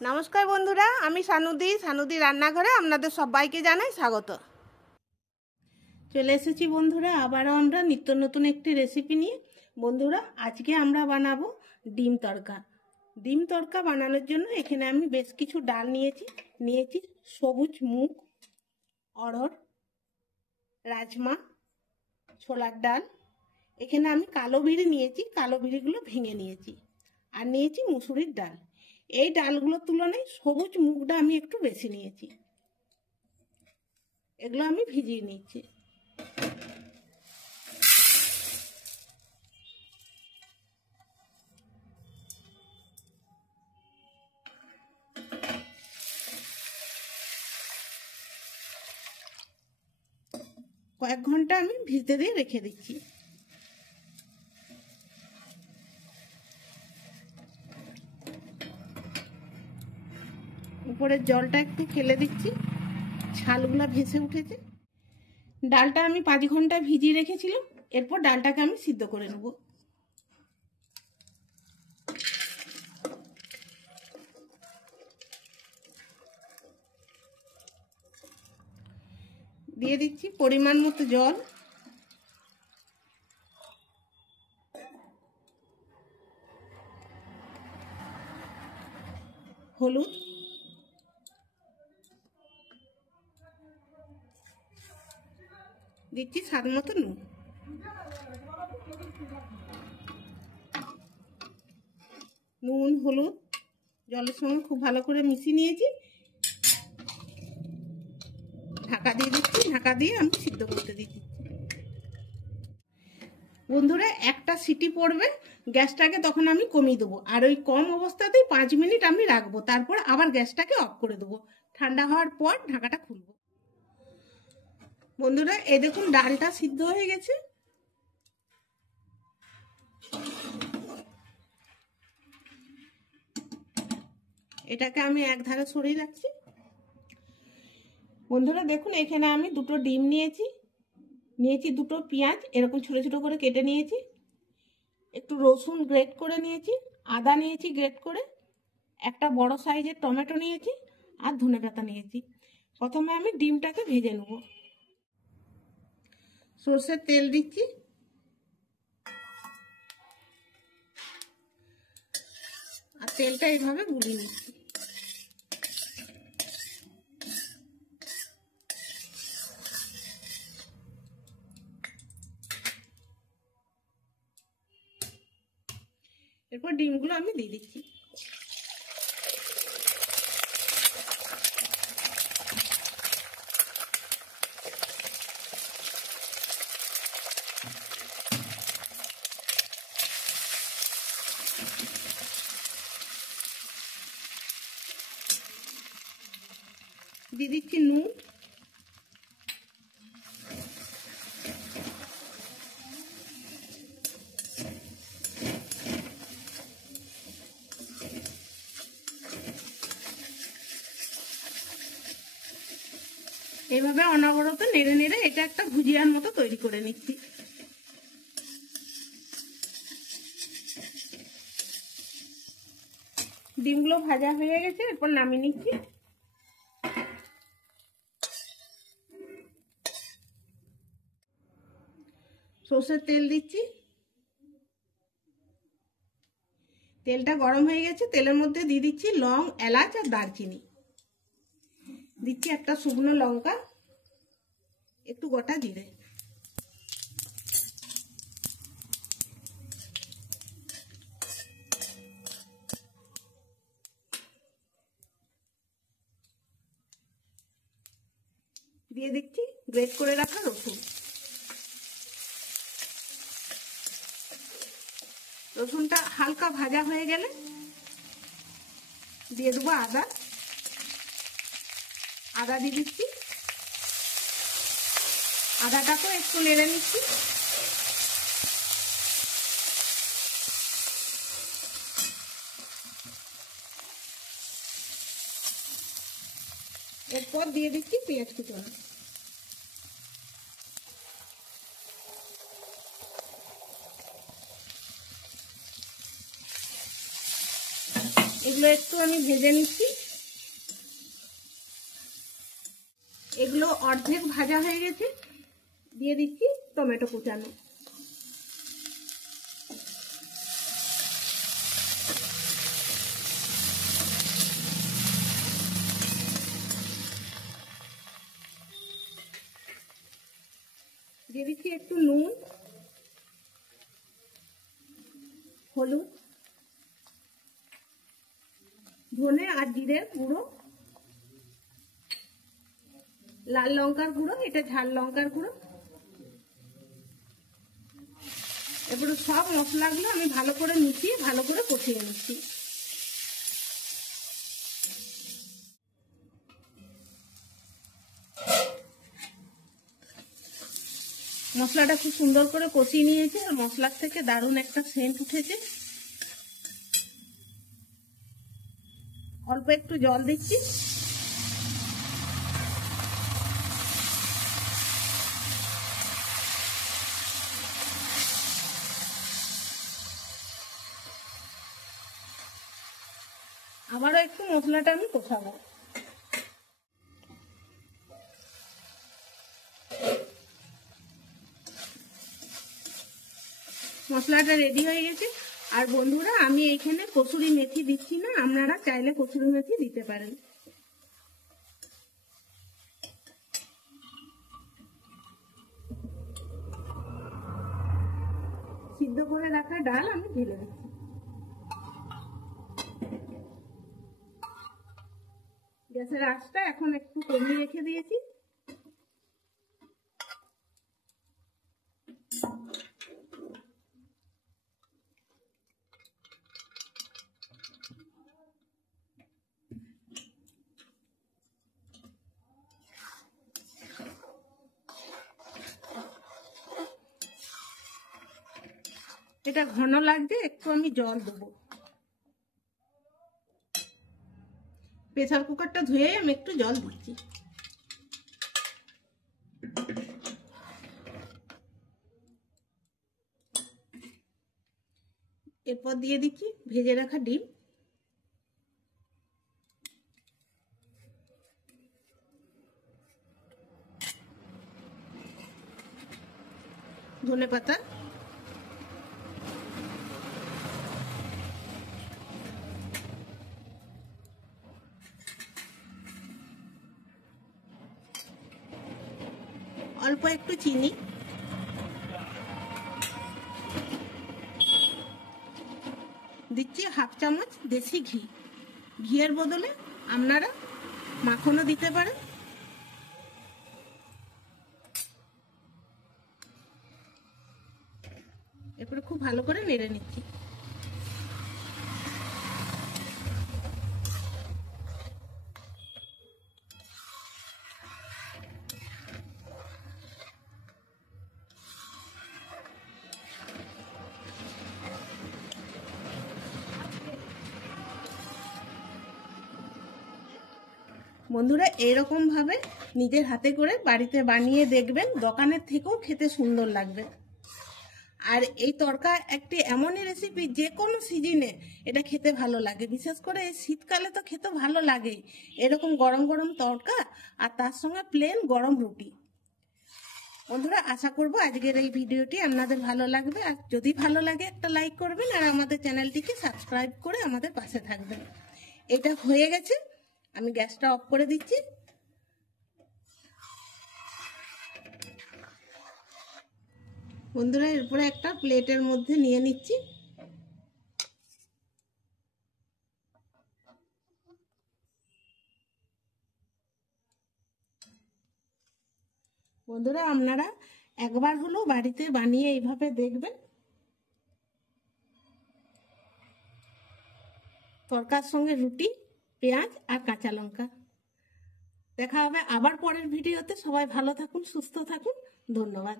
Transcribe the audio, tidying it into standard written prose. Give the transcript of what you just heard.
নমস্কার বন্ধুরা, আমি সানুদি রান্নাঘরে আপনাদের সবাইকে জানাই স্বাগত। চলে এসেছি বন্ধুরা, আবারও আমরা নিত্য নতুন একটি রেসিপি নিয়ে। বন্ধুরা, আজকে আমরা বানাবো ডিম তড়কা। ডিম তড়কা বানানোর জন্য এখানে আমি বেশ কিছু ডাল নিয়েছি সবুজ মুগ, অড়হর, রাজমা, ছোলার ডাল। এখানে আমি কালো বিড়ি নিয়েছি, কালো বিড়িগুলো ভেঙে নিয়েছি। আর নিয়েছি মুসুরির ডাল। এই ডালগুলোর তুলনায় সবুজ মুগটা আমি একটু বেশি নিয়েছি। এগুলো আমি ভিজিয়ে নিচ্ছি। কয়েক ঘন্টা আমি ভিজতে দিয়ে রেখে দিচ্ছি। উপরের জলটা একটু ফেলে দিচ্ছি, ছালগুলো ভেসে উঠেছে। ডালটা আমি 5 ঘন্টা ভিজিয়ে রেখেছিলাম। এরপর ডালটাকে আমি সিদ্ধ করে নেব। দিয়ে দিচ্ছি পরিমাণ মতো জল, হলুদ, দিচ্ছি স্বাদ মতো নুন। নুন হলুদ জলের সঙ্গে খুব ভালো করে মিশিয়ে নিয়েছি। ঢাকা দিয়ে দিচ্ছি, ঢাকা দিয়ে আমি সিদ্ধ করতে দিচ্ছি। বন্ধুরা, একটা সিটি পড়বে, গ্যাসটাকে তখন আমি কমিয়ে দেবো। আর ওই কম অবস্থাতেই 5 মিনিট আমি রাখবো, তারপর আবার গ্যাসটাকে অফ করে দেবো। ঠান্ডা হওয়ার পর ঢাকাটা খুলবো। বন্ধুরা, এই দেখুন ডালটা সিদ্ধ হয়ে গেছে। এটাকে আমি এক ধারে সরিয়ে রাখছি। বন্ধুরা দেখুন, এখানে আমি 2টো ডিম নিয়েছি 2টো পেঁয়াজ এরকম ছোট ছোট করে কেটে নিয়েছি। একটু রসুন গ্রেট করে নিয়েছি, আদা নিয়েছি গ্রেট করে, একটা বড় সাইজের টমেটো নিয়েছি, আর ধনেপাতা নিয়েছি। প্রথমে আমি ডিমটাকে ভেজে নেব। সরষের তেল দিচ্ছি, আর তেলটা এইভাবে গুলিয়ে নিচ্ছি। এরপর ডিমগুলো আমি দিয়ে দিচ্ছি। দিয়ে দিচ্ছি নুন, এইভাবে অনবরত নেড়ে নেড়ে এটা একটা ভুজিয়ার মতো তৈরি করে নিচ্ছি। ডিমগুলো ভাজা হয়ে গেছে, এরপর নামিয়ে নিচ্ছি। সরষের তেল দিচ্ছি। তেলটা গরম হয়ে গেছে, তেলের মধ্যে দিয়ে দিচ্ছি লং, এলাচ আর দারচিনি। দিচ্ছি একটা শুকনো লঙ্কা, একটু গোটা জিরে। দিয়ে দিচ্ছি গ্রেট করে রাখা রসুন। রসুনটা হালকা ভাজা হয়ে গেলে দিয়ে দেবো আদা। আদা দিয়ে দিচ্ছি, আদাটাকেও একটু নেড়ে নিচ্ছি। এরপর দিয়ে দিচ্ছি পেঁয়াজ কুচি। এগুলো একটু আমি ভেজে নিচ্ছি। এগুলো অর্ধেক ভাজা হয়ে গেছে, দিয়ে দিচ্ছি টমেটো কুচানো। দিয়ে দিচ্ছি একটু নুন, হলুদ, ধনে আর জিরের গুঁড়ো, লাল লঙ্কার গুঁড়ো, এটা ঝাল লঙ্কার গুঁড়ো। এরপরে সব মশলাগুলো আমি ভালো করে মিশিয়ে ভালো করে কষিয়ে নিচ্ছি। মশলাটা খুব সুন্দর করে কষিয়ে নিয়েছি, আর মশলার থেকে দারুণ একটা সেন্ট উঠেছে। অল্প একটু জল দিচ্ছি। আবারও একটু মশলাটা আমি কষাবো। মশলাটা রেডি হয়ে গেছে। আর বন্ধুরা, আমি এইখানে কসুরি মেথি দিচ্ছি না, আপনারা চাইলে কসুরি মেথি দিতে পারেন। সিদ্ধ করে রাখা ডাল আমি ঢেলে দিচ্ছি। গ্যাসের আঁচটা এখন একটু কমিয়ে রেখে দিয়েছি। এটা ঘন লাগছে, একটু আমি জল দেবো। প্রেসার কুকারটা ধুয়ে আমি একটু জল দিচ্ছি। এরপর দিয়ে দিচ্ছি ভেজে রাখা ডিম, ধনেপাতা, অল্প একটু চিনি, দিচ্ছি হাফ চামচ দেশি ঘি। ঘিয়ের বদলে আপনারা মাখনও দিতে পারেন। এরপরে খুব ভালো করে নেড়ে নিচ্ছি। বন্ধুরা, এইরকম ভাবে নিজের হাতে করে বাড়িতে বানিয়ে দেখবেন, দোকানের থেকেও খেতে সুন্দর লাগবে। আর এই তড়কা একটি এমনই রেসিপি, যে কোনো সিজনে এটা খেতে ভালো লাগে। বিশেষ করে এই শীতকালে তো খেতে ভালো লাগেই, এরকম গরম গরম তড়কা আর তার সঙ্গে প্লেন গরম রুটি। বন্ধুরা, আশা করব আজকের এই ভিডিওটি আপনাদের ভালো লাগবে। আর যদি ভালো লাগে একটা লাইক করবেন, আর আমাদের চ্যানেলটিকে সাবস্ক্রাইব করে আমাদের পাশে থাকবেন। এটা হয়ে গেছে, আমি গ্যাসটা অফ করে দিচ্ছি। বন্ধুরা, এরপরে একটা প্লেটের মধ্যে নিয়ে নিচ্ছি। বন্ধুরা, আপনারা একবার হলেও বাড়িতে বানিয়ে এইভাবে দেখবেন। তরকার সঙ্গে রুটি, পেঁয়াজ আর কাঁচা লঙ্কা। দেখা হবে আবার পরের ভিডিওতে। সবাই ভালো থাকুন, সুস্থ থাকুন। ধন্যবাদ।